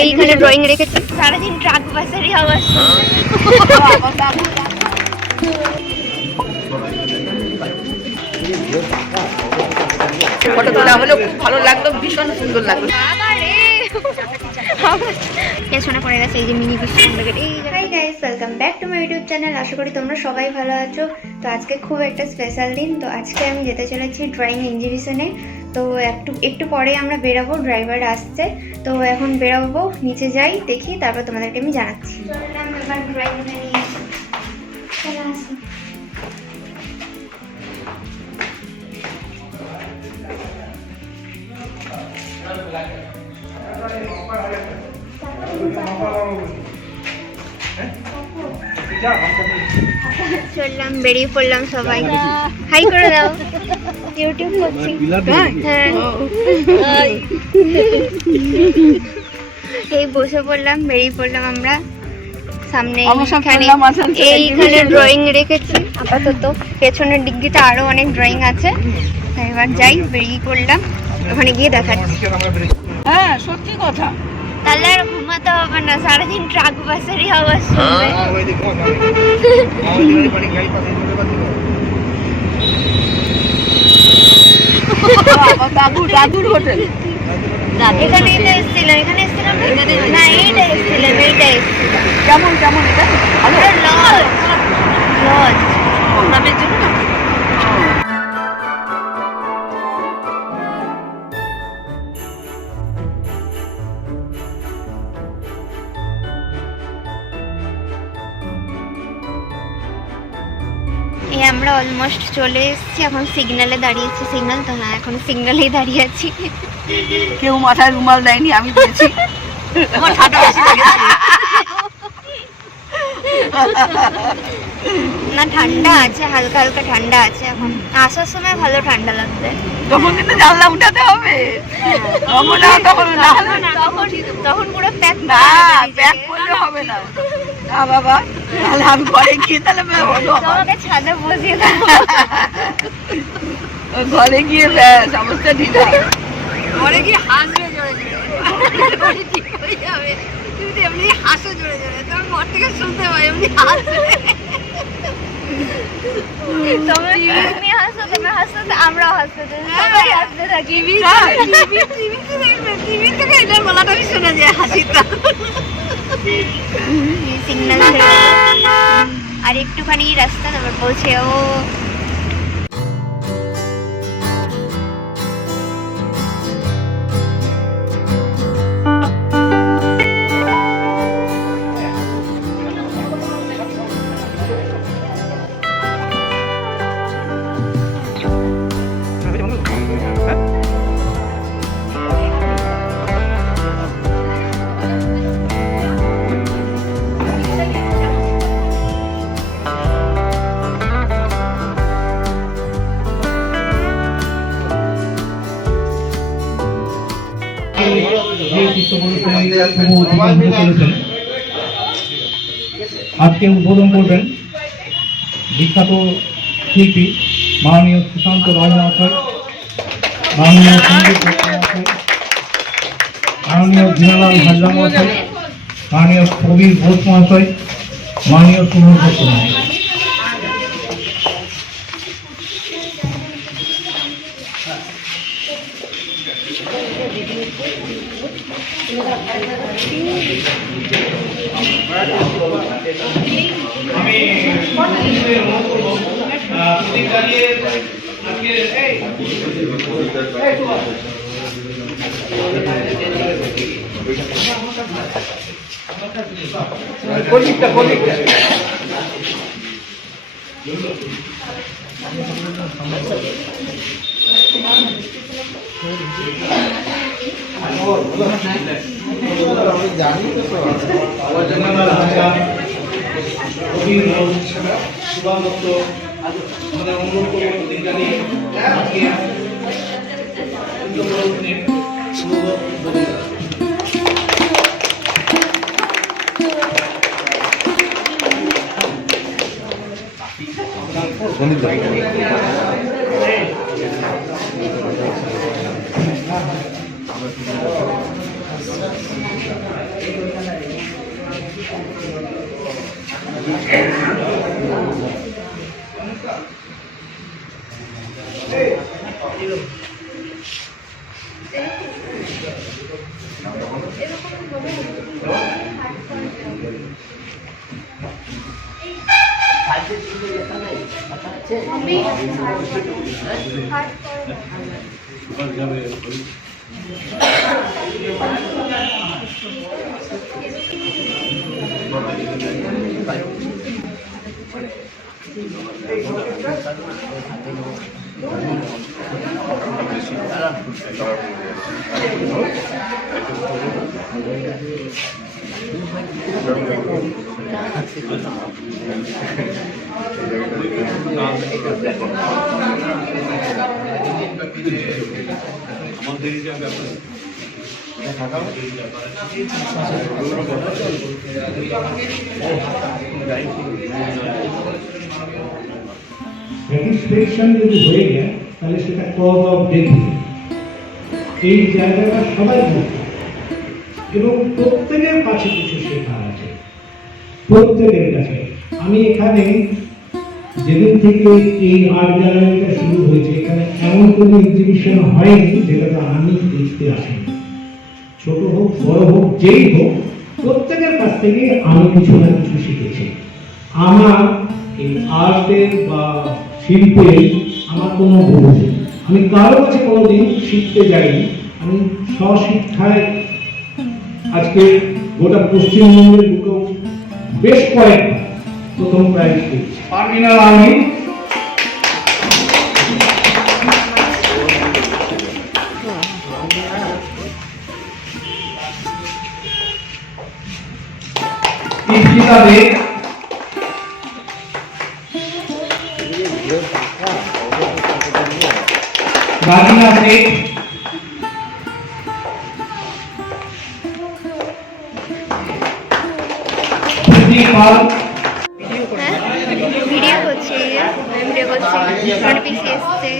এইখানে ড্রয়িং রেখেছি। সারাদিন ট্রাক বাসেরই আওয়াজ। ফটো তোলা হলো, খুব ভালো লাগলো, ভীষণ সুন্দর লাগলো। পেছনে পড়ে গেছে এই যে Mini Krishna. Hi guys, welcome back to my YouTube channel. আশা করি তোমরা সবাই ভালো আছো। তো আজকে খুব একটা স্পেশাল দিন। তো আজকে আমি যেতে চলেছি ড্রয়িং এক্সিবিশনে। তো একটু পরে আমরা বেরোবো, ড্রাইভার আসছে। তো এখন বেরোবো, নিচে যাই, দেখি, তারপর তোমাদেরকে আমি জানাচ্ছি। চললাম এবার ড্রয়িং নিয়ে আসি। চলে আসি। চললাম, বেরিয়ে পড়লাম, সবাই হাই করে দাও। ইউটিউব করছি। হ্যাঁ, এই বসে পড়লাম, বেরিয়ে পড়লাম আমরা। সামনে এইখানে ড্রয়িং রেখেছি আপাতত, পেছনের ডিগ্রিতে আরো অনেক ড্রয়িং আছে। এবার যাই, বেরিয়ে পড়লাম, ওখানে গিয়ে দেখাচ্ছি। হ্যাঁ, সত্যি কথা। তাহলে আর ঘুমাতে হবে না, সারাদিন ট্রাক বাসেরই আওয়াজ শুনবে। দাদুর হোটেল। এখানেই তো এসেছিলাম, এখানে এসেছিলাম না, এইটা এসেছিলাম, এইটা এসেছিলাম। কেমন কেমন এটা? লজ লজ প্রোগ্রামের জন্য। এই আমরা অলমোস্ট চলে এসেছি, এখন সিগন্যালে দাঁড়িয়েছি। সিগন্যাল তো, হ্যাঁ, এখন সিগন্যালেই দাঁড়িয়ে আছি। কেউ মাথায় রুমাল দেয়নি, আমি দিয়েছি। না, ঠান্ডা আছে, হালকা হালকা ঠান্ডা আছে। এখন আসার সময় ভালো ঠান্ডা লাগবে। তখন কিন্তু জানলা উঠাতে হবে। তখন পুরো প্যাক। না, প্যাক করলে হবে না। না বাবা, তাহলে আমি ঘরে গিয়ে তাহলে তোমাকে ছাদে বসিয়ে দেবো। ঘরে গিয়ে ব্যাস অবস্থা ঠিক আছে। ঘরে গিয়ে হাসবে জোরে জোরে, ঠিক হয়ে যাবে। তুমি এমনি হাসো জোরে জোরে, তোমার ঘর থেকে শুনতে পাই এমনি হাসবে। তুমি হাসো, তুমি হাসো, আমরাও হাসতে থাকি, সবাই হাসতে থাকি। টিভি থেকে এটা বলাটা শোনা যায়, হাসিটা। সিগন্যাল আর একটুখানি রাস্তা, তারপর বলছে ও আজকে উদ্বোধন করবেন বিখ্যাত শিল্পী মাননীয় সুশান্ত রায় মহাশয়, মাননীয় সঞ্জীব মহাশয়, মাননীয় দীনলাল হাজরা মহাশয়, মাননীয় কবির ঘোষ মহাশয়, মাননীয় সুমন ঘোষ মহাশয়। আমি জানি তো শুভানন্দ আমাদের অনুরোধ করে জানি স্যাটিসফ্যাকশন যদি হয়ে যায় তাহলে সেটা কজ অফ ডেথ। এই জায়গাটা সবাই বুঝবে এবং প্রত্যেকের কাছে কিছু শেখা আছে, প্রত্যেকের কাছে। আমি এখানে যেদিন থেকে এই আর্ট গ্যালারিটা শুরু হয়েছে, এখানে এমন কোনো এক্সিবিশন হয়নি যেটাতে আমি দেখতে আসিনি। ছোট হোক বড় হোক যেই হোক, প্রত্যেকের কাছ থেকে আমি কিছু না কিছু শিখেছি। আমার এই আর্টের বা শিল্পের আমার কোনো ভুল নেই। আমি কারো কাছে কোনোদিন শিখতে যাইনি। আমি স্বশিক্ষায় আজকে গোটা পশ্চিমবঙ্গের বুকেও বেশ কয়েকবার প্রথম প্রাইজ পেয়েছি। পারমিনা রানী, ইশিতা দে, রাজিনা শেখ, পাল, ভিডিও করছি, ভিডিও করছি। আমার পিসি এসছে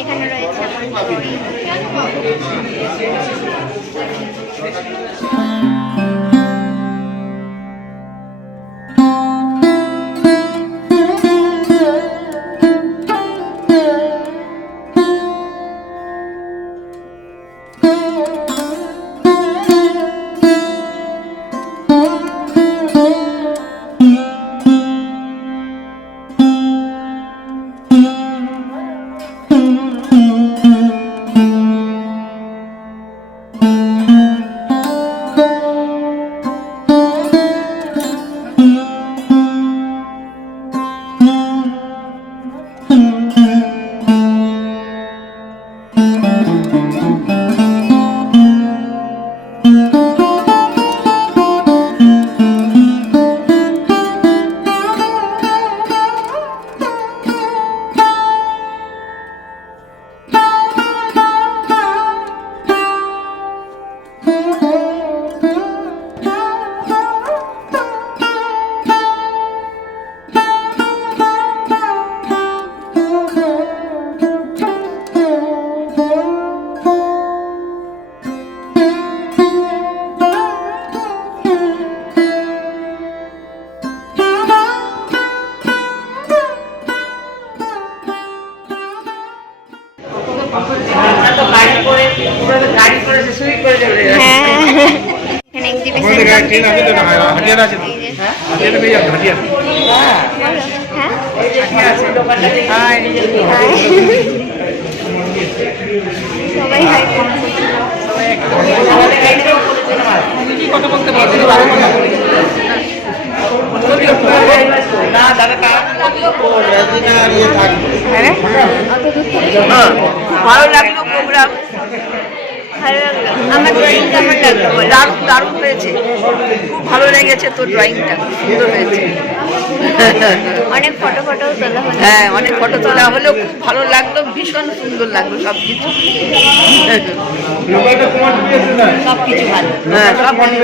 এখানে রয়েছে আমার ছবি। এখানে সবাই হাই ভালো লাগলো প্রোগ্রাম, ভালো লাগলো। আমার ড্রয়িং কেমন লাগলো? দারুণ দারুণ হয়েছে, খুব ভালো লেগেছে। তোর ড্রয়িংটা খুব সুন্দর হয়েছে। অনেক ফটো তোলা হলো। হ্যাঁ, অনেক ফটো তোলা হলো, খুব ভালো লাগলো, ভীষণ সুন্দর লাগলো সবকিছু। সবকিছু ভালো, হ্যাঁ সব ভালো।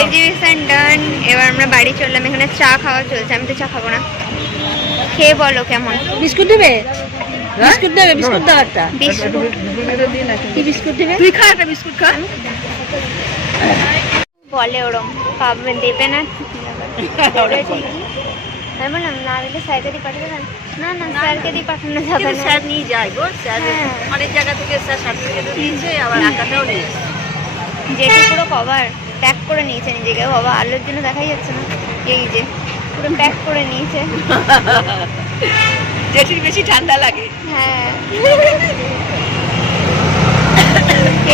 এক্সিবিশন ডান। এবার আমরা বাড়ি চললাম। এখানে চা খাওয়া চলছে। আমি তো চা খাবো না। খেয়ে বলো কেমন। বিস্কুট দেবে? বিস্কুট দেবে? বিস্কুট দাও একটা। বিস্কুট কি বিস্কুট দেবে? তুই খা একটা বিস্কুট খা। বলে ওরম পাবে দেবে না দেবে ঠিকই। আমি বললাম না দিলে স্যারকে দিয়ে পাঠাতে পারেন। না না স্যারকে দিয়ে পাঠানো যাবে কিন্তু না। স্যার নিয়ে যায় গো, স্যার হ্যাঁ। অনেক জায়গা থেকে স্যার সার্টিফিকেটও দিয়েছে, আবার আঁকাটাও নিয়েছে। জেঠি পুরো কভার প্যাক করে নিয়েছে নিজেকে। বাবা আলোর জন্য দেখাই যাচ্ছে না, এই যে পুরো প্যাক করে নিয়েছে। জেঠির বেশি ঠান্ডা লাগে। হ্যাঁ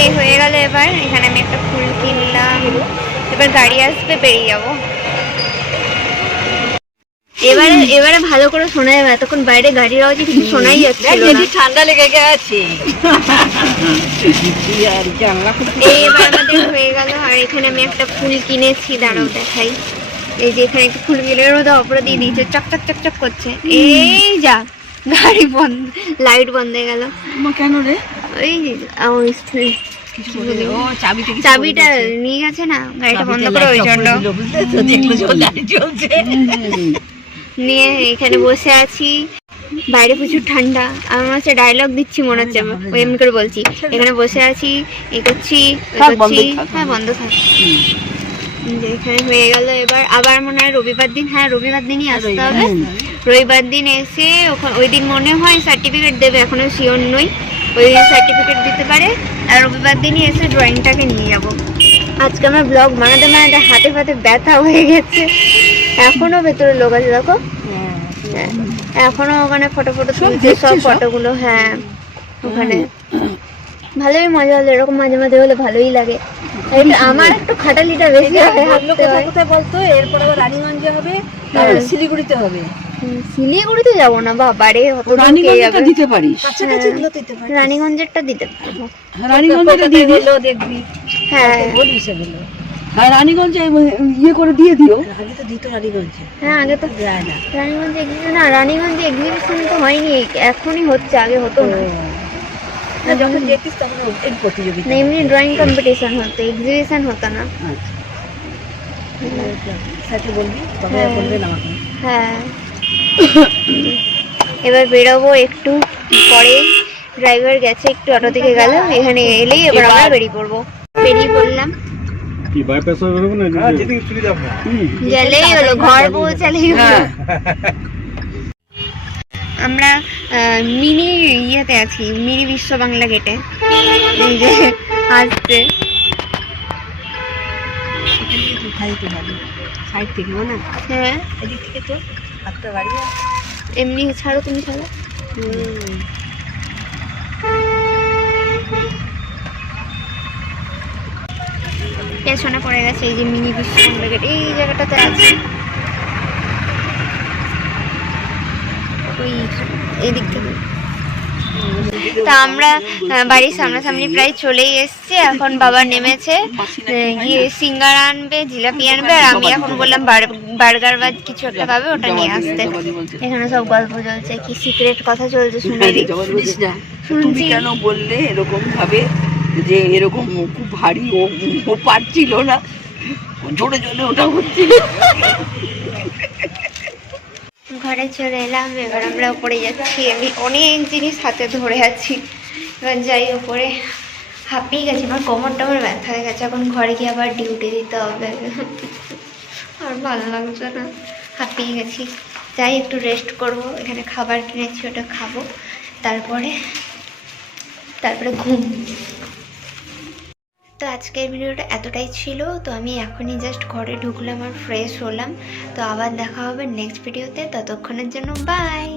এই হয়ে গেল। এবার এখানে আমি একটা ফুল কিনলাম, এবার গাড়ি আসবে বেরিয়ে যাবো। এবারে ভালো করে শোনা যাবে, এতক্ষণ বাইরে গাড়ির আওয়াজে কিছু শোনাই যাচ্ছিল না। জেঠির ঠান্ডা লেগে গেছে। আর জানলা এই এবার আমাদের হয়ে গেল। আর এখানে আমি একটা ফুল কিনেছি, দাঁড়াও দেখাই। এই যে এখানে একটা ফুল কিনে এর মধ্যে অপরা দিয়ে দিয়েছে, চকচক চকচক করছে। এই যা গাড়ি বন্ধ, লাইট বন্ধ হয়ে গেল। কেন রে? ওই ওই ও চাবিটা চাবিটা নিয়ে গেছে না, গাড়িটা বন্ধ করে ওই জন্য দেখলো যে গাড়ি চলছে। নিয়ে এখানে বসে আছি। বাইরে প্রচুর ঠান্ডা, আমার হচ্ছে ডায়লগ দিচ্ছি মনে হচ্ছে, ওই এমনি করে বলছি। এখানে বসে আছি, এ করছি ওই করছি। হ্যাঁ বন্ধ থাক। যে এখানে হয়ে গেল। এবার আবার মনে হয় রবিবার দিন, হ্যাঁ রবিবার দিনই আসতে হবে। রবিবার দিন এসে ওই দিন মনে হয় সার্টিফিকেট দেবে, এখনো শিওর নই। ওই দিন সার্টিফিকেট দিতে পারে, আর রবিবার দিনই এসে ড্রয়িংটাকে নিয়ে যাব। আজকে আমার ব্লগ বানাতে বানাতে হাতে ফাতে ব্যথা হয়ে গেছে। এখনো ভেতরে লোক আছে দেখো, এখনো ওখানে ফটো তুলছে সব ফটোগুলো। হ্যাঁ ওখানে ভালোই মজা হলো, এরকম মাঝে মাঝে হলে ভালোই লাগে। আমার একটু খাটালিটা বেশি হয়, হাঁটতে হয়। কোথায় বলতো? এরপর আবার রানীগঞ্জে হবে, তারপর শিলিগুড়িতে হবে। শিলিগুড়িতে যাবো না বাবারে, রানীগঞ্জটা দিতে পারিস, কাছাকাছি গুলো দিতে পারিস। রানীগঞ্জেরটা দিতে পারবো। রানীগঞ্জটা দিয়ে দিলো দেখবি। হ্যাঁ বলিস এগুলো। হ্যাঁ রানীগঞ্জে ইয়ে করে দিয়ে দিও। আগে তো দিত রানীগঞ্জে। হ্যাঁ আগে তো যায় না। রানীগঞ্জে না, রানীগঞ্জে এক্সিবিশন তো হয়নি, এখনই হচ্ছে, আগে হতো না। যখন যেতিস তখন এই প্রতিযোগিতা, এমনি ড্রয়িং কম্পিটিশন হতো, এক্সিবিশন হতো না। স্যারকে বলবি, তবে বলবেন আমাকে। হ্যাঁ এবার বেরোবো একটু পরে। ড্রাইভার গেছে একটু, অটো থেকে গেল, এখানে এলেই এবার আমরা বেরিয়ে পড়লাম। কি বাইপাস হয়ে গেল না? হ্যাঁ যেদিকে সুবিধা হবে। গেলেই হলো, ঘর পৌঁছালেই হলো। আমরা মিনি ইয়েতে আছি, মিনি বিশ্ব বাংলা গেটে। এই যে আসছে সাইড থেকে না, হ্যাঁ এদিক থেকে তো একটা গাড়ি এমনি ছাড়ো, তুমি ছাড়ো। পেছনে পড়ে গেছে এই যে মিনি বিশ্ব বাংলা গেট, এই জায়গাটাতে আছে। ওই এদিক থেকে। তা আমরা বাড়ির সামনাসামনি প্রায় চলেই এসছি। এখন বাবা নেমেছে, গিয়ে সিঙ্গারা আনবে, জিলাপি আনবে, আর আমি এখন বললাম বার্গার বা কিছু একটা পাবে, ওটা নিয়ে আসতে। এখানে সব গল্প চলছে, কি সিক্রেট কথা চলছে শুনে তুমি কেন বললে এরকম ভাবে যে এরকম খুব ভারী, ও পারছিল না, জোরে জোরে ওটা হচ্ছিল। ঘরে চলে এলাম, এবার আমরা উপরে যাচ্ছি। আমি অনেক জিনিস হাতে ধরে আছি, এবার যাই উপরে। হাঁপিয়ে গেছি, আমার কোমরটা আমার ব্যথা হয়ে গেছে। এখন ঘরে গিয়ে আবার ডিউটি দিতে হবে, আর ভালো লাগছে না, হাঁপিয়ে গেছি। যাই একটু রেস্ট করব। এখানে খাবার কিনেছি, ওটা খাবো, তারপরে ঘুম। তো আজকের ভিডিওটা এতটাই ছিল। তো আমি এখনই জাস্ট ঘরে ঢুকলাম আর ফ্রেশ হলাম। তো আবার দেখা হবে নেক্সট ভিডিওতে, ততক্ষণের জন্য বাই।